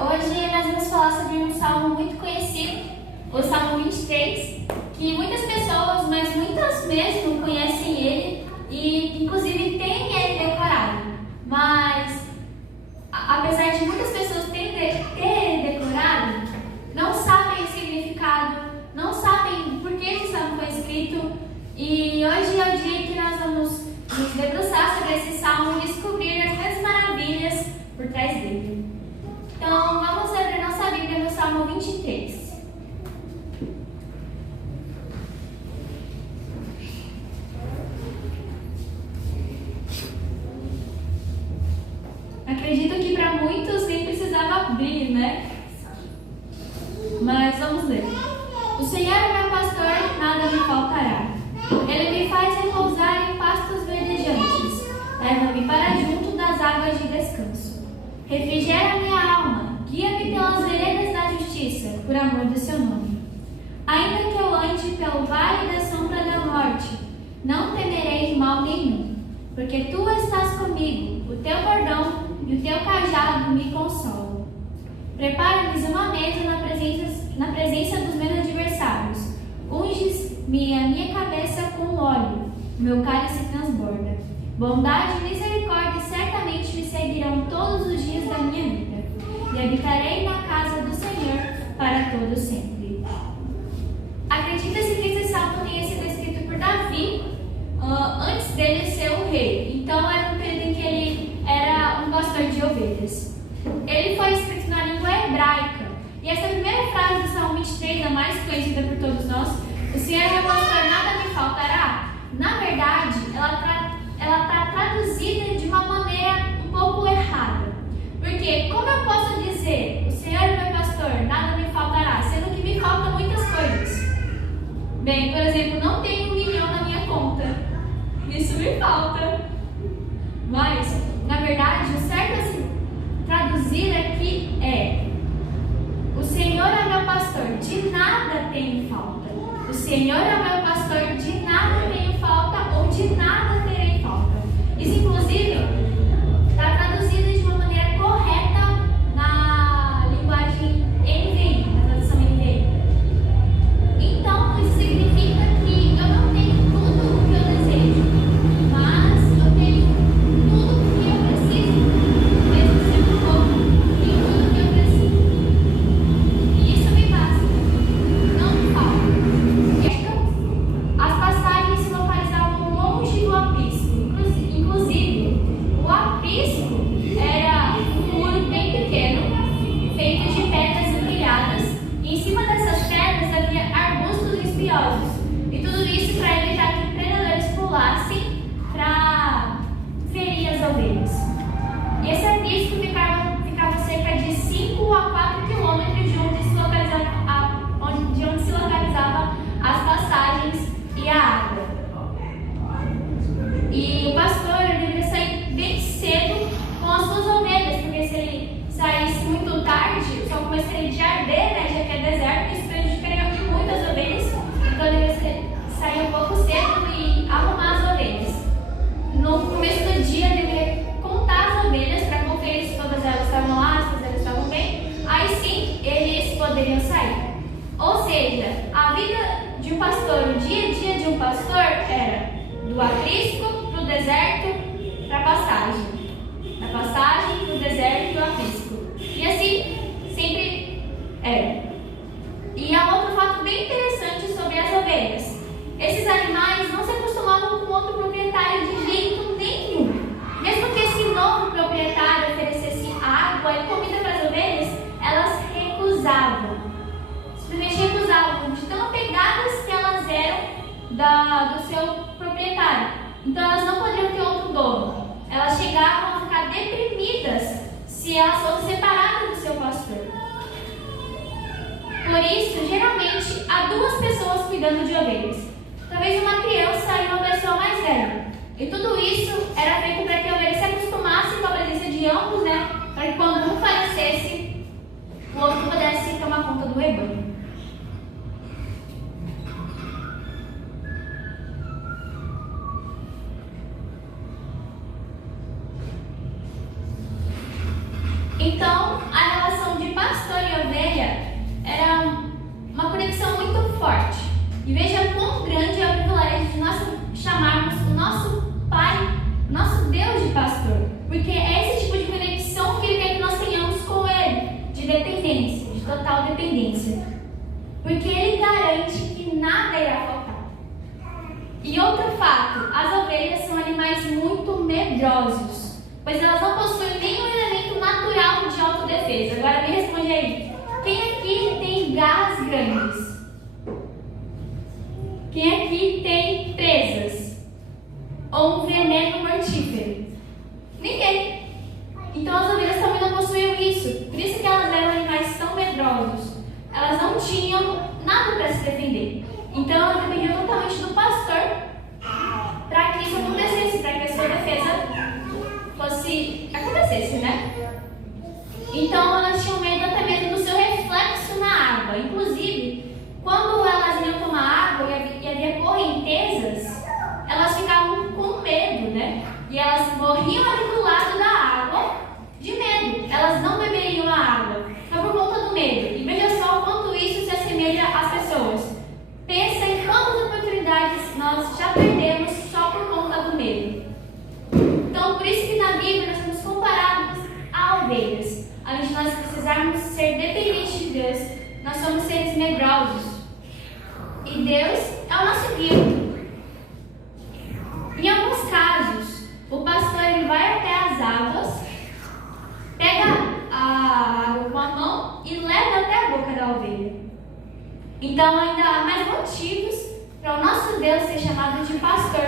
Hoje nós vamos falar sobre um salmo muito conhecido, o Salmo 23, que muitas pessoas, mas muitas mesmo, conhecem ele e inclusive têm ele decorado. Mas, apesar de muitas pessoas terem ele decorado, não sabem o significado, não sabem por que esse salmo foi escrito. E hoje é o dia que nós vamos nos debruçar sobre esse salmo e descobrir as grandes maravilhas por trás dele. Então, vamos abrir nossa Bíblia no Salmo 23. Acredito que para muitos nem precisava abrir, né? Mas vamos ler. O Senhor é meu pastor, nada me faltará. Ele me faz repousar em pastos verdejantes. Leva-me para junto das águas de descanso. Refrigera minha alma, guia-me pelas veredas da justiça, por amor do seu nome. Ainda que eu ande pelo vale da sombra da morte, não temerei mal nenhum, porque tu estás comigo, o teu bordão e o teu cajado me consolam. Prepara-me uma mesa na presença dos meus adversários. Unges-me a minha cabeça com óleo, meu cálice transborda. Bondade e misericórdia certamente me seguirão todos os dias da minha vida, e habitarei na casa do Senhor para todo sempre. Acredita-se que esse salmo tenha sido escrito por Davi antes dele ser o rei. Então era um período em que ele era um pastor de ovelhas. Ele foi escrito na língua hebraica. E essa primeira frase do Salmo 23, a mais conhecida por todos nós, o Senhor é meu pastor, nada me faltará. Na verdade, ela está traduzida de uma maneira um pouco errada. Porque como eu posso dizer, o Senhor é meu pastor, nada me faltará, sendo que me faltam muitas coisas? Bem, por exemplo, não tenho 1 milhão na minha conta. Isso me falta. Mas, na verdade, o certo assim, traduzir aqui é: o Senhor é meu pastor, de nada tenho falta. O Senhor é meu pastor, de nada tenho falta ou de nada terei falta. Isso, inclusive, está traduzido de uma maneira correta na linguagem NVI, na tradução NVI. Então, isso significa que eu não tenho tudo o que eu desejo, mas eu tenho tudo o que eu preciso, mesmo sendo pouco, tenho tudo o que eu preciso. E isso me basta, não me falta. As passagens se localizavam longe do aprisco. Inclusive, o aprisco era um muro bem pequeno, feito de pedras empilhadas, e em cima dessas pedras havia arbustos espinhosos. E tudo isso para evitar que predadores pulassem para ferir as ovelhas. E esse aprisco ficava cerca de 5 a 4 quilômetros de onde se localizava as passagens e a água. E o pastor deveria sair bem cedo com as suas ovelhas, porque se ele saísse muito tarde, o sol começaria a arder, né, já que é deserto, isso prejudicaria muito as ovelhas. Então ele deveria sair um pouco cedo e arrumar as ovelhas. No começo do dia, ele deveria contar as ovelhas para conferir se todas elas estavam lá, se todas elas estavam bem. Aí sim, eles poderiam sair. Ou seja, a vida de um pastor, o dia a dia de um pastor era do aprisco para o deserto para a passagem. Da passagem para o deserto e o aprisco. E assim sempre era. E há outro fato bem interessante sobre as ovelhas. Esses animais não se acostumavam com outro proprietário de jeito nenhum. Mesmo que esse novo proprietário oferecesse água e comida para as ovelhas, elas recusavam. Simplesmente recusavam, de tão apegadas que elas eram do seu proprietário. Então elas não poderiam ter outro dono. Elas chegavam a ficar deprimidas se elas fossem separadas do seu pastor. Por isso, geralmente, há 2 pessoas cuidando de ovelhas. Talvez uma criança e uma pessoa mais velha. E tudo isso era feito para que a ovelha se acostumasse com a presença de ambos, né? Para que quando um falecesse, o outro pudesse tomar conta do rebanho. Então, a relação de E veja quão grande é o privilégio de nós chamarmos o nosso Pai, nosso Deus de pastor. Porque é esse tipo de conexão que Ele quer que nós tenhamos com Ele, de dependência, de total dependência. Porque Ele garante que nada irá faltar. E outro fato, as ovelhas são animais muito medrosos, pois elas não possuem nenhum elemento natural de autodefesa. Agora me responde aí, quem aqui tem garras grandes? Quem aqui tem presas? Ou um veneno mortífero? Ninguém. Então as ovelhas também não possuíam isso. Por isso que elas eram animais tão medrosos. Elas não tinham nada para se defender. Então elas dependiam totalmente do pastor para que isso acontecesse, para que a sua defesa acontecesse, né? Então elas tinham medo até mesmo do seu reflexo na água. Inclusive, quando elas iam tomar água e havia correntezas, elas ficavam com medo, né? E elas morriam ali do lado da água de medo. Elas não beberiam a água, só por conta do medo. E veja só o quanto isso se assemelha às pessoas. Pensa em quantas oportunidades nós já perdemos só por conta do medo. Então, por isso que na Bíblia nós somos comparados a ovelhas. Além de nós precisarmos ser dependentes de Deus, nós somos seres medrosos. E Deus é o nosso guia. Em alguns casos, o pastor ele vai até as águas, pega a água com a mão e leva até a boca da ovelha. Então ainda há mais motivos para o nosso Deus ser chamado de pastor,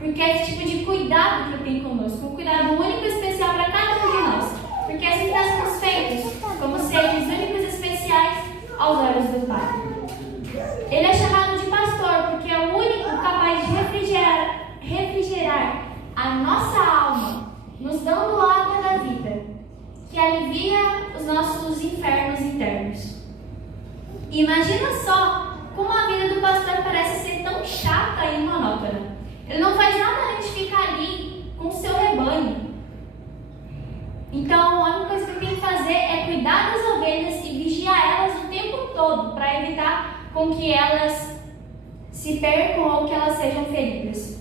porque é esse tipo de cuidado que ele tem conosco, um cuidado único e especial para cada um de nós, porque assim nós somos feitos como seres únicos e especiais aos olhos do Pai. Ele é chamado de pastor porque é o único capaz de refrigerar a nossa alma, nos dando água da vida, que alivia os nossos infernos internos. Imagina só como a vida do pastor parece ser tão chata e monótona. Ele não faz nada além de ficar ali com o seu rebanho. Então, a única coisa que ele tem que fazer é cuidar das ovelhas e vigiar elas o tempo todo, para evitar com que elas se percam ou que elas sejam feridas.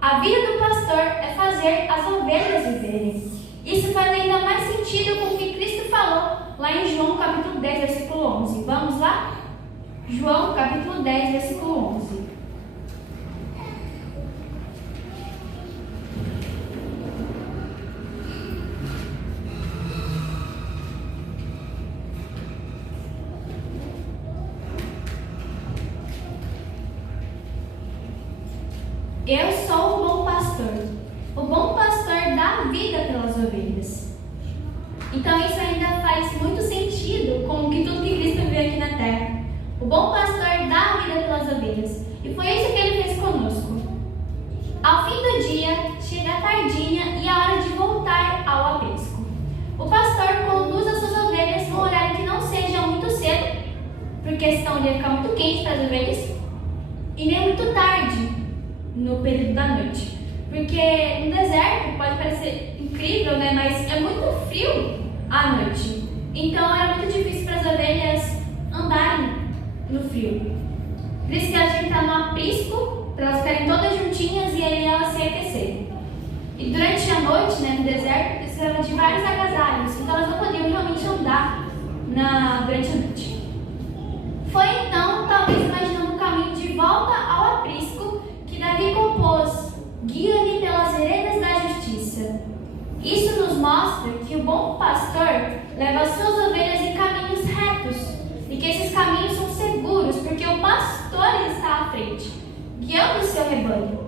A vida do pastor é fazer as ovelhas viverem. Isso faz ainda mais sentido com o que Cristo falou lá em João capítulo 10, versículo 11. Vamos lá? João capítulo 10, versículo 11. Eu sou o bom pastor. O bom pastor dá a vida pelas ovelhas. Então isso ainda faz muito sentido com tudo que Cristo veio aqui na terra. O bom pastor dá a vida pelas ovelhas. E foi isso que ele fez conosco. Ao fim do dia, chega a tardinha e a hora de voltar ao aprisco. O pastor conduz as suas ovelhas num horário que não seja muito cedo, porque senão ele ia ficar muito quente para as ovelhas, e nem muito tarde, no período da noite. Porque no deserto pode parecer incrível, né? Mas é muito frio à noite. Então era muito difícil para as ovelhas andarem no frio. Por isso que elas tinham que estar no aprisco, para elas ficarem todas juntinhas e aí elas se aquecerem. E durante a noite, né, no deserto, precisavam de vários agasalhos. Então elas não podiam realmente andar durante a noite. Foi então, talvez imaginando o caminho de volta ao aprisco, que Davi compôs: guia-me pelas veredas da justiça. Isso nos mostra que o bom pastor leva as suas ovelhas em caminhos retos e que esses caminhos são seguros, porque o pastor está à frente, guiando o seu rebanho.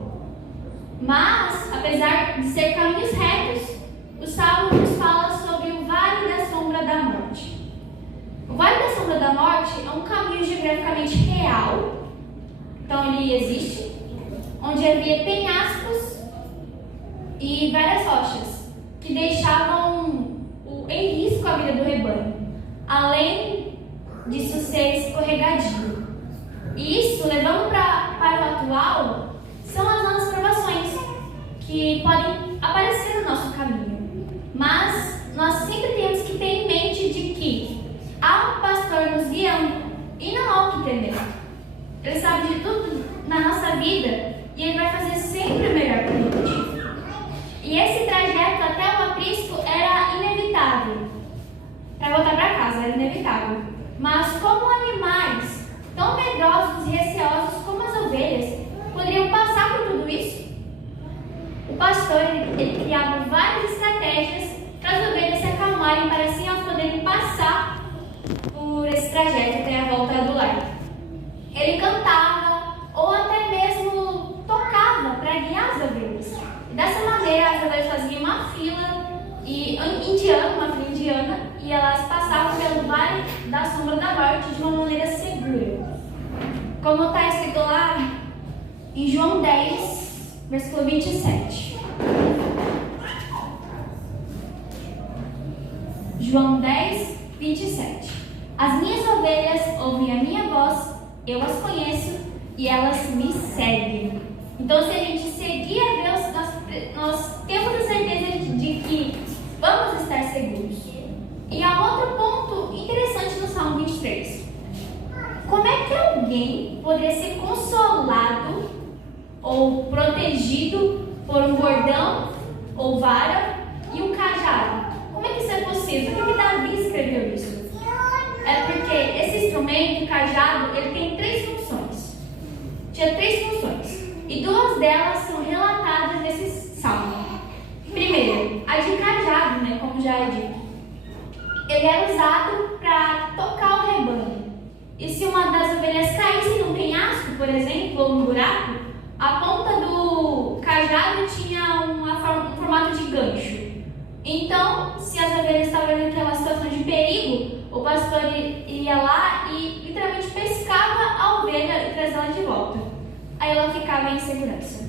Mas, apesar de ser caminhos retos, o Salmo nos fala sobre o Vale da Sombra da Morte. O Vale da Sombra da Morte é um caminho geograficamente real, então ele existe, onde havia penhascos e várias rochas que deixavam em risco a vida do rebanho, além disso ser escorregadio. E isso, levando para o atual, são as nossas provações que podem aparecer no nosso caminho. Mas nós sempre temos que ter em mente de que há um pastor nos guiando e não há o que temer. Ele sabe de tudo vida e ele vai fazer sempre o melhor para a gente. E esse trajeto até o aprisco era inevitável. Para voltar para casa era inevitável. Mas como animais tão medrosos e receosos como as ovelhas poderiam passar por tudo isso? O pastor ele criava várias estratégias para as ovelhas se acalmarem, para assim elas poderem passar por esse trajeto até a volta do lar. Ele cantava ou até mesmo tocava para guiar as ovelhas. E dessa maneira as ovelhas faziam uma fila indiana, e elas passavam pelo vale da sombra da morte de uma maneira segura. Como está escrito lá em João 10, versículo 27. João 10, 27. As minhas ovelhas ouvem a minha voz, eu as conheço e elas me seguem. Então, se a gente seguir a Deus, nós temos a certeza de que vamos estar seguros. E há um outro ponto interessante no Salmo 23. Como é que alguém poderia ser consolado ou protegido por um bordão ou vara e um cajado? Como é que isso é possível? Por que Davi escreveu isso? É porque esse instrumento, o cajado, ele tem 3 funções. Tinha 3 funções. E 2 delas são relatadas nesse salmo. Primeiro, a de cajado, como já é dito. Ele era usado para tocar o rebanho. E se uma das ovelhas caísse num penhasco, por exemplo, ou num buraco, a ponta do cajado tinha um formato de gancho. Então, se as ovelhas estavam naquela situação de perigo, o pastor ia lá e literalmente pescava a ovelha e trazia ela de volta. Aí ela ficava em segurança.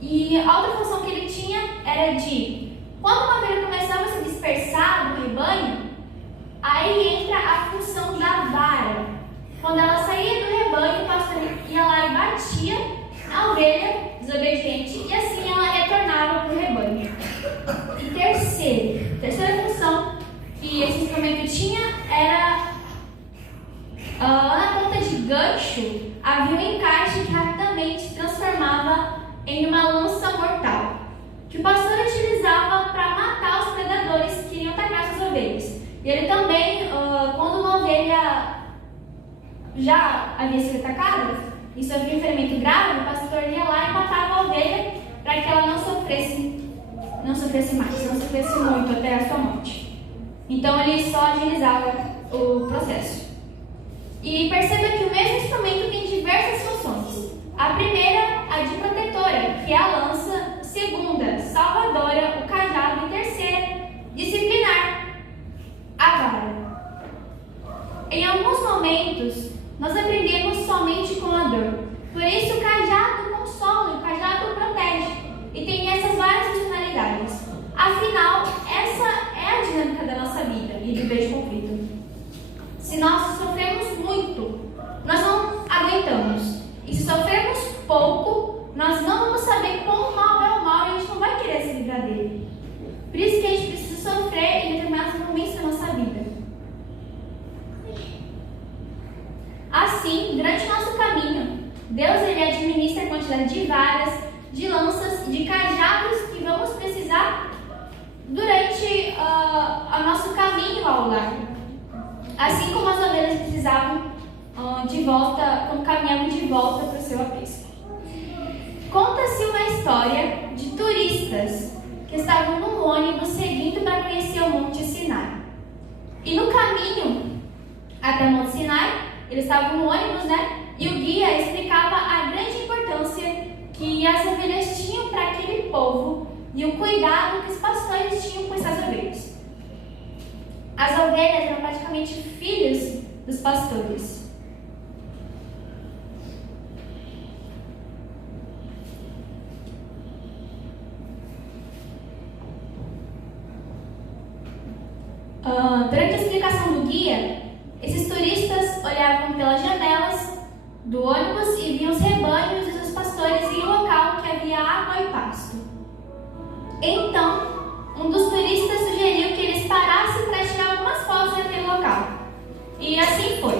E a outra função que ele tinha era de, quando uma ovelha começava a se dispersar do rebanho, aí entra a função da vara. Quando ela saía do rebanho, o pastor ia lá e batia a ovelha desobediente e assim ela retornava para o rebanho. E terceira função que esse instrumento tinha era na ponta de gancho havia um encaixe que rapidamente se transformava em uma lança mortal, que o pastor utilizava para matar os predadores que iriam atacar suas ovelhas. E ele também, quando uma ovelha já havia sido atacada e sofria um ferimento grave, o pastor ia lá e matava a ovelha para que ela não sofresse mais, não sofresse muito até a sua morte. Então ele só agilizava o processo. E perceba que o mesmo instrumento tem diversas funções. A primeira, a de protetora, que é a lança. Segunda, salvadora, o cajado. E terceira, disciplinar, a vara. Em alguns momentos, nós aprendemos somente com a dor. Por isso, o cajado consola, o cajado protege. E tem essas várias funcionalidades. Afinal, essa é a dinâmica da nossa vida e de ver de conflito. Se nós sofremos muito, nós não aguentamos. E se sofremos pouco, nós não vamos saber quão mal é o mal e a gente não vai querer se livrar dele. Por isso que a gente precisa sofrer em determinados momentos da nossa vida. Assim, durante o nosso caminho, Deus ele administra a quantidade de varas, de lanças e de cajados que vamos precisar durante o nosso caminho ao lar. Assim como as ovelhas precisavam de volta, quando caminhavam de volta para o seu aprisco. Conta-se uma história de turistas que estavam num ônibus seguindo para conhecer o Monte Sinai. E no caminho até o Monte Sinai, eles estavam no ônibus, e o guia explicava a grande importância que as ovelhas tinham para aquele povo e o cuidado que os pastores tinham com essas ovelhas. As ovelhas eram praticamente filhos dos pastores. Durante a explicação do guia, esses turistas olhavam pelas janelas do ônibus e viam os rebanhos e os pastores em um local que havia água e pasto. Então, um dos turistas sugeriu que eles parassem para tirar algumas fotos naquele local. E assim foi.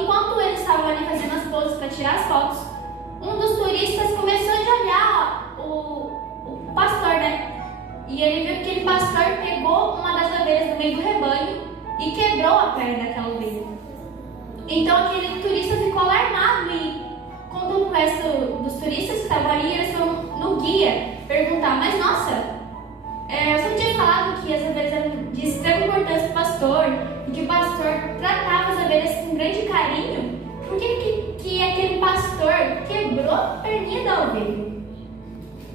Enquanto eles estavam ali fazendo as poses para tirar as fotos, um dos turistas pastor pegou uma das ovelhas no meio do rebanho e quebrou a perna daquela ovelha. Então aquele turista ficou alarmado e contou pro resto dos turistas que estavam ali, eles foram no guia perguntar, mas nossa, você não tinha falado que as ovelhas eram de extrema importância para o pastor e que o pastor tratava as ovelhas com grande carinho? Por que aquele pastor quebrou a perninha da ovelha?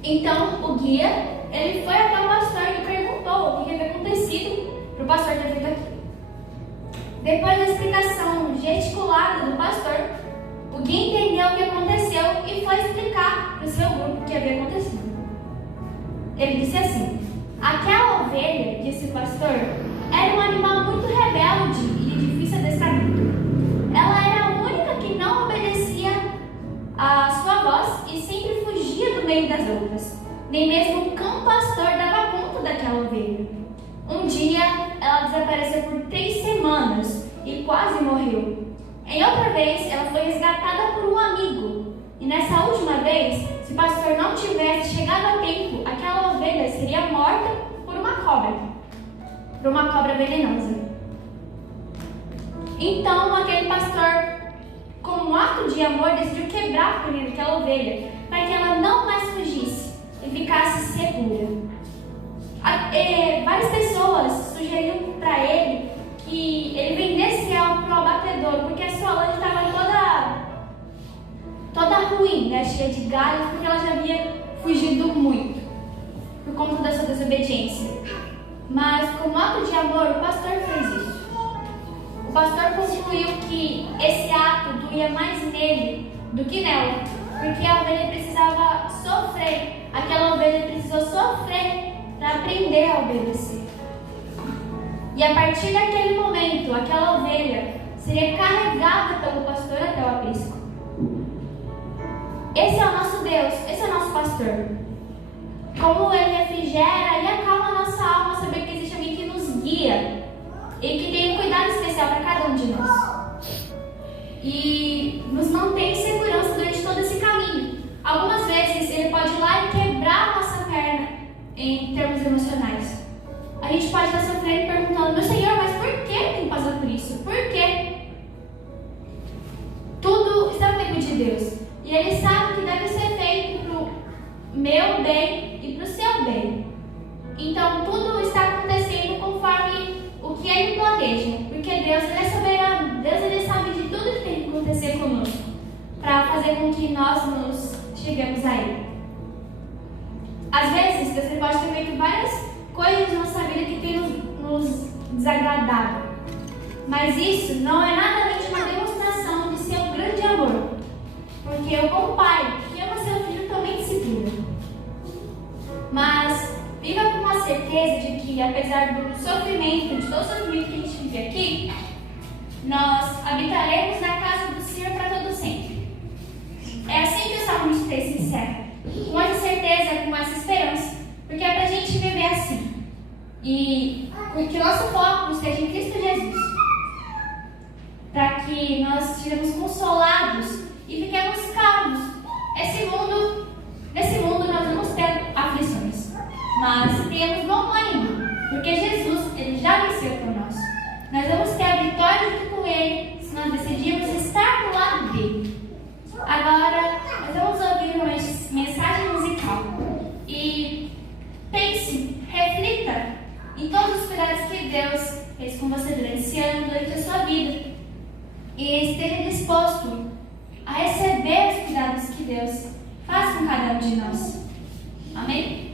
Então o guia, ele foi até o pastor e perguntou o que havia acontecido para o pastor ter feito aquilo. Depois da explicação gesticulada do pastor, o guia entendeu o que aconteceu e foi explicar para o seu grupo o que havia acontecido. Ele disse assim: aquela ovelha, disse o pastor, era um animal muito rebelde e de difícil adestramento. Ela era a única que não obedecia à sua voz e sempre fugia do meio das outras. Nem mesmo o cão pastor dava conta daquela ovelha. Um dia, ela desapareceu por 3 semanas e quase morreu. Em outra vez, ela foi resgatada por um amigo. E nessa última vez, se o pastor não tivesse chegado a tempo, aquela ovelha seria morta por uma cobra venenosa. Então, aquele pastor, como um ato de amor, decidiu quebrar a perna daquela ovelha para que ela não mais fugisse e ficasse segura. Várias pessoas sugeriram para ele que ele vendesse ela para o abatedor, porque a sua lã estava toda ruim, né? Cheia de galhos, porque ela já havia fugido muito por conta da sua desobediência. Mas, como ato de amor, o pastor fez isso. O pastor concluiu que esse ato doía mais nele do que nela, porque a ovelha precisava sofrer, aquela ovelha precisou sofrer para aprender a obedecer. E a partir daquele momento, aquela ovelha seria carregada pelo pastor até o aprisco. Esse é o nosso Deus, esse é o nosso pastor. Como ele refrigera e acalma a nossa alma, saber que existe alguém que nos guia e que tem um cuidado especial para cada um de nós. E nos mantém em segurança durante todo esse caminho. Algumas vezes ele pode ir lá e quebrar a nossa perna em termos emocionais. A gente pode estar sofrendo e perguntando: meu Senhor, mas por que eu tenho que passar por isso? Por quê? Tudo está no tempo de Deus. E Ele sabe que deve ser feito para o meu bem e para o seu bem. Então, tudo está acontecendo conforme o que Ele planeja. Porque Deus, Ele é soberano. Deus, Ele sabe de tudo que tem que acontecer conosco para fazer com que nós nos cheguemos a Ele. Às vezes, você pode ter feito várias coisas na nossa vida que tem nos desagradado. Mas isso não é nada além de uma demonstração de seu grande amor. Porque eu, como pai, que ama seu filho, também disciplina. Mas viva com uma certeza de que, apesar do sofrimento, de todo o sofrimento que a gente vive aqui, nós habitaremos na casa do Senhor para todo sempre. É assim que o Salmo 23 se encerra. Com essa certeza, com essa esperança, porque é para a gente viver assim. E que o nosso foco esteja em Cristo Jesus. Para que nós sejamos consolados e fiquemos calmos. Nesse mundo nós vamos ter aflições, mas tenhamos bom ânimo, porque Jesus, Ele já venceu por nós. Nós vamos ter a vitória junto com Ele, se nós decidirmos estar do lado dele. Agora, nós vamos ouvir uma mensagem musical. E pense, reflita em todos os cuidados que Deus fez com você durante esse ano, durante a sua vida. E esteja disposto a receber os cuidados que Deus faz com cada um de nós. Amém?